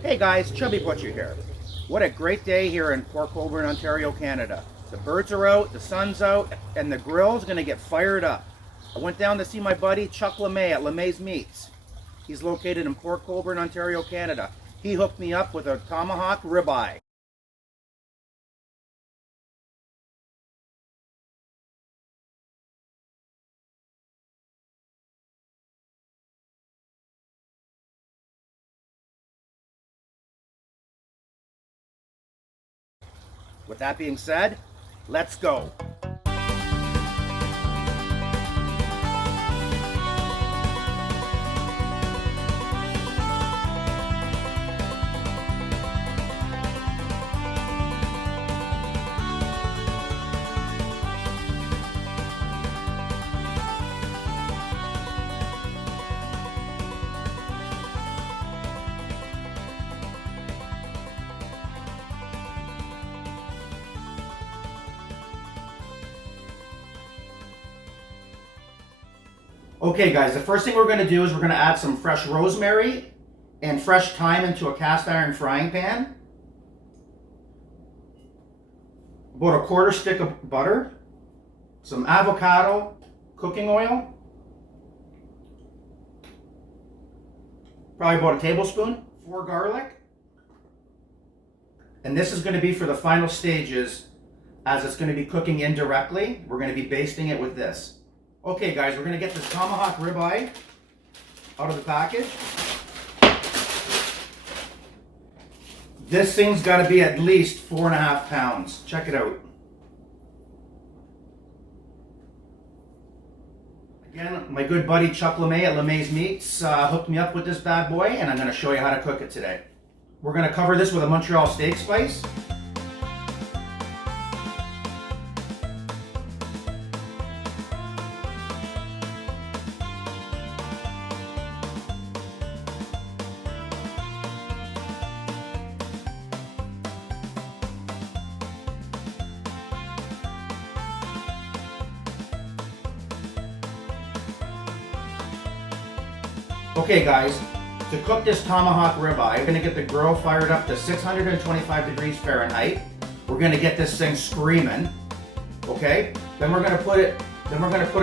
Hey guys, Chubby Butcher here. What a great day here in Port Colborne, Ontario, Canada. The birds are out, the sun's out, and the grill's gonna get fired up. I went down to see my buddy Chuck LeMay at LeMay's Meats. He's located in Port Colborne, Ontario, Canada. He hooked me up with a tomahawk ribeye. With that being said, let's go. Okay guys, the first thing we're going to do is we're going to add some fresh rosemary and fresh thyme into a cast iron frying pan. About a quarter stick of butter, some avocado cooking oil, probably about a tablespoon, 4 garlic, and this is going to be for the final stages as it's going to be cooking indirectly. We're going to be basting it with this. Okay guys, we're going to get this tomahawk ribeye out of the package. This thing's got to be at least 4.5 pounds. Check it out. Again, my good buddy Chuck LeMay at LeMay's Meats hooked me up with this bad boy, and I'm going to show you how to cook it today. We're going to cover this with a Montreal steak spice. Okay guys, to cook this tomahawk ribeye, we're going to get the grill fired up to 625 degrees Fahrenheit. We're going to get this thing screaming. Okay? Then we're going to put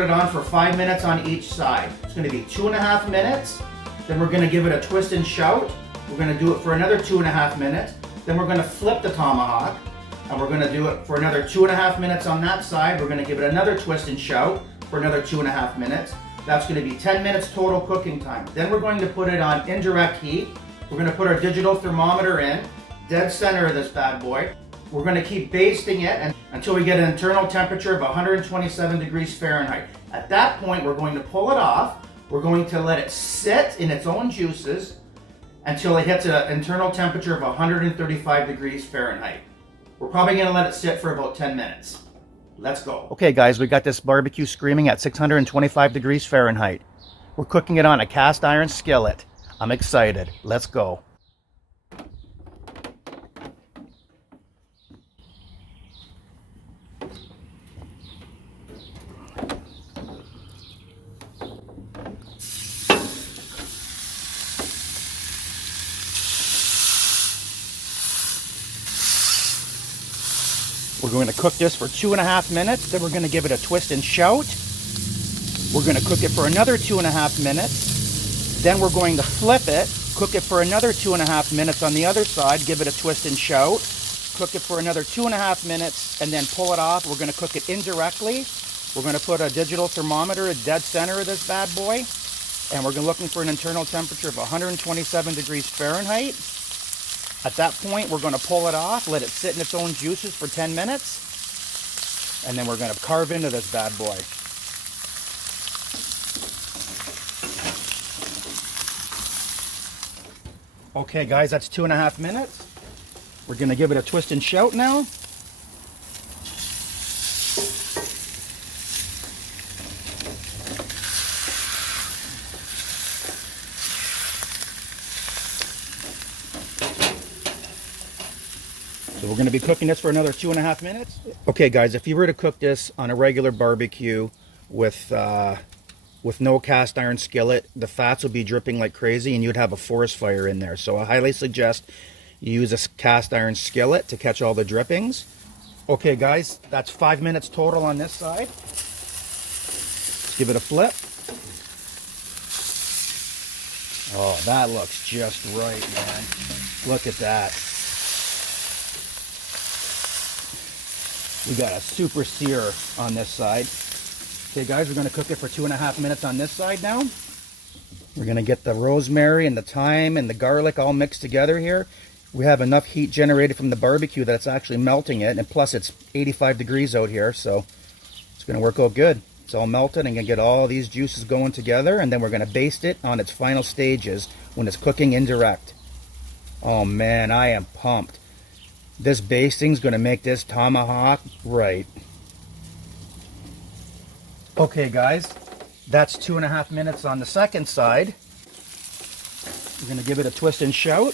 it on for 5 minutes on each side. It's going to be 2.5 minutes. Then we're going to give it a twist and shout. We're going to do it for another 2.5 minutes. Then we're going to flip the tomahawk and we're going to do it for another 2.5 minutes on that side. We're going to give it another twist and shout for another 2.5 minutes. That's going to be 10 minutes total cooking time. Then we're going to put it on indirect heat. We're going to put our digital thermometer in, dead center of this bad boy. We're going to keep basting it until we get an internal temperature of 127 degrees Fahrenheit. At that point, we're going to pull it off. We're going to let it sit in its own juices until it hits an internal temperature of 135 degrees Fahrenheit. We're probably going to let it sit for about 10 minutes. Let's go. Okay guys, we got this barbecue screaming at 625 degrees Fahrenheit. We're cooking it on a cast iron skillet. I'm excited. Let's go. We're going to cook this for 2.5 minutes. Then we're going to give it a twist and shout. We're going to cook it for another 2.5 minutes. Then we're going to flip it, cook it for another 2.5 minutes on the other side, give it a twist and shout. Cook it for another 2.5 minutes and then pull it off. We're going to cook it indirectly. We're going to put a digital thermometer at dead center of this bad boy. And we're looking for an internal temperature of 127 degrees Fahrenheit. At that point, we're going to pull it off, let it sit in its own juices for 10 minutes, and then we're going to carve into this bad boy. Okay guys, that's 2.5 minutes. We're going to give it a twist and shout now. So we're going to be cooking this for another 2.5 minutes. Okay guys, if you were to cook this on a regular barbecue with with no cast iron skillet, the fats will be dripping like crazy and you'd have a forest fire in there. So I highly suggest you use a cast iron skillet to catch all the drippings. Okay guys, that's 5 minutes total on this side. Let's give it a flip. Oh, that looks just right, man. Look at that. We got a super sear on this side. Okay guys, we're gonna cook it for 2.5 minutes on this side now. We're gonna get the rosemary and the thyme and the garlic all mixed together here. We have enough heat generated from the barbecue that it's actually melting it, and plus it's 85 degrees out here, so it's gonna work out good. It's all melted and gonna get all these juices going together, and then we're gonna baste it on its final stages when it's cooking indirect. Oh man, I am pumped. This basting's gonna make this tomahawk right. Okay guys, that's 2.5 minutes on the second side. We're gonna give it a twist and shout.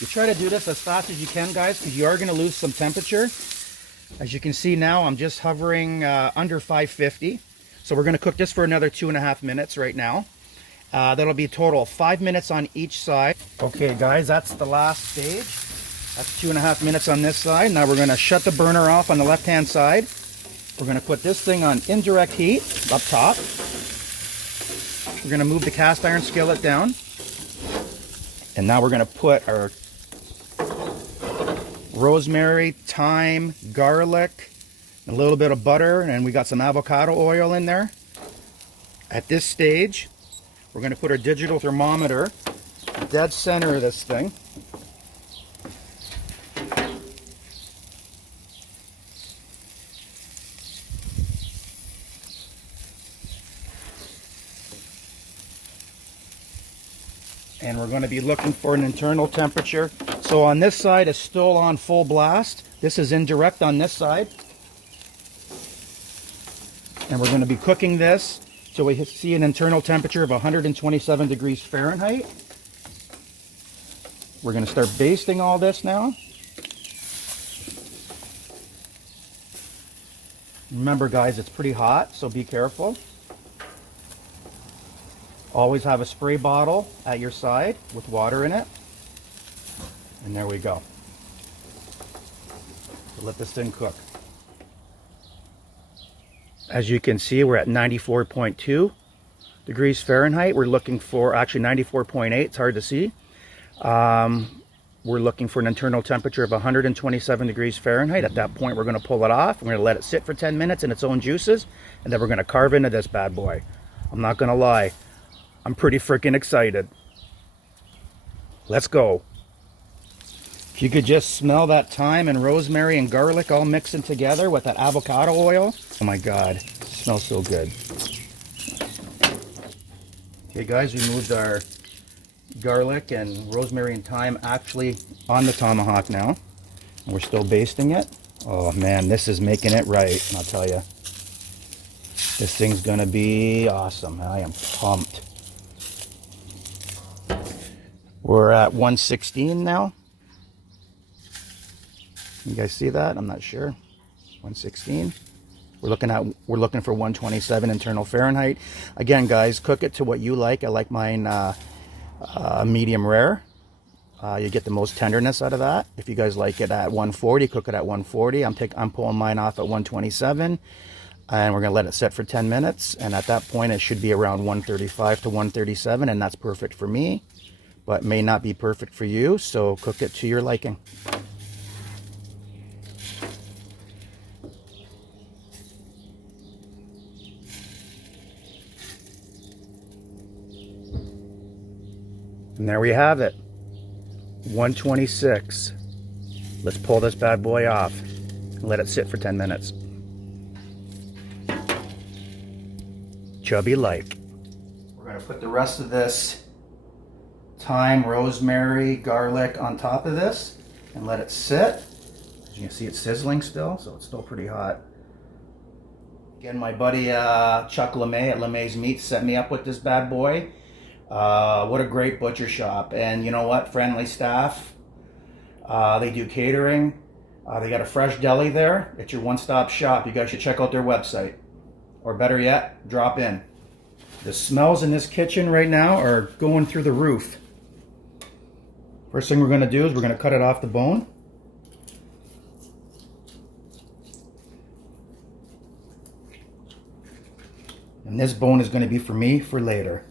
You try to do this as fast as you can, guys, because you are gonna lose some temperature. As you can see now, I'm just hovering under 550. So we're gonna cook this for another 2.5 minutes right now. That'll be a total of 5 minutes on each side. Okay guys, that's the last stage. That's 2.5 minutes on this side. Now we're gonna shut the burner off on the left-hand side. We're gonna put this thing on indirect heat up top. We're gonna move the cast iron skillet down. And now we're gonna put our rosemary, thyme, garlic, a little bit of butter, and we got some avocado oil in there. At this stage, we're going to put our digital thermometer dead center of this thing. And we're going to be looking for an internal temperature. So on this side is still on full blast. This is indirect on this side. And we're going to be cooking this till we see an internal temperature of 127 degrees Fahrenheit. We're going to start basting all this now. Remember guys, it's pretty hot, so be careful. Always have a spray bottle at your side with water in it. And there we go. So let this thing cook. As you can see, we're at 94.2 degrees Fahrenheit. We're looking for, actually 94.8, it's hard to see. We're looking for an internal temperature of 127 degrees Fahrenheit. At that point, we're gonna pull it off. We're gonna let it sit for 10 minutes in its own juices, and then we're gonna carve into this bad boy. I'm not gonna lie, I'm pretty freaking excited. Let's go. If you could just smell that thyme and rosemary and garlic all mixing together with that avocado oil. Oh my God, it smells so good. Okay guys, we moved our garlic and rosemary and thyme actually on the tomahawk now. And we're still basting it. Oh man, this is making it right, I'll tell you. This thing's gonna be awesome. I am pumped. We're at 116 now. You guys see that? I'm not sure. 116. We're looking for 127 internal Fahrenheit. Again, guys, cook it to what you like. I like mine medium rare. You get the most tenderness out of that. If you guys like it at 140, cook it at 140. I'm pulling mine off at 127, and we're gonna let it set for 10 minutes. And at that point, it should be around 135 to 137, and that's perfect for me, but may not be perfect for you. So cook it to your liking. And there we have it, 126. Let's pull this bad boy off and let it sit for 10 minutes. Chubby like. We're gonna put the rest of this thyme, rosemary, garlic on top of this and let it sit. As you can see, it's sizzling still, so it's still pretty hot. Again, my buddy Chuck LeMay at LeMay's Meats set me up with this bad boy. What a great butcher shop. And you know what, friendly staff. They do catering. They got a fresh deli there. It's your one-stop shop. You guys should check out their website. Or better yet, drop in. The smells in this kitchen right now are going through the roof. First thing we're going to do is we're going to cut it off the bone. And this bone is going to be for me for later.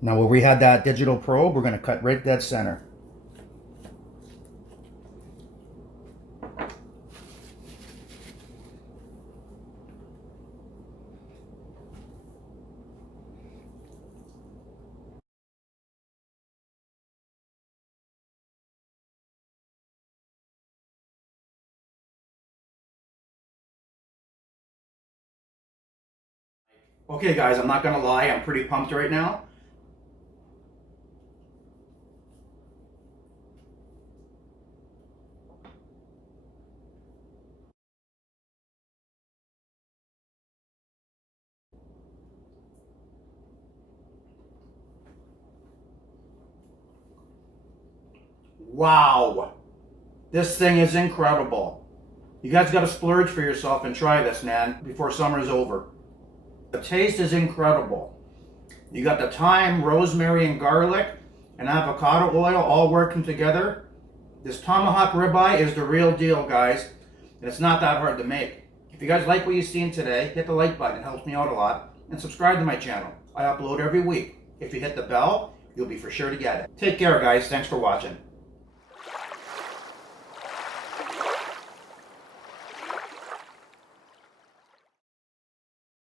Now where we had that digital probe, we're going to cut right dead center. Okay guys, I'm not going to lie, I'm pretty pumped right now. Wow, this thing is incredible. You guys got to splurge for yourself and try this, man, before summer's over. The taste is incredible. You got the thyme, rosemary, and garlic, and avocado oil all working together. This tomahawk ribeye is the real deal, guys, and it's not that hard to make. If you guys like what you've seen today, hit the like button, it helps me out a lot, and subscribe to my channel. I upload every week. If you hit the bell, you'll be for sure to get it. Take care, guys. Thanks for watching.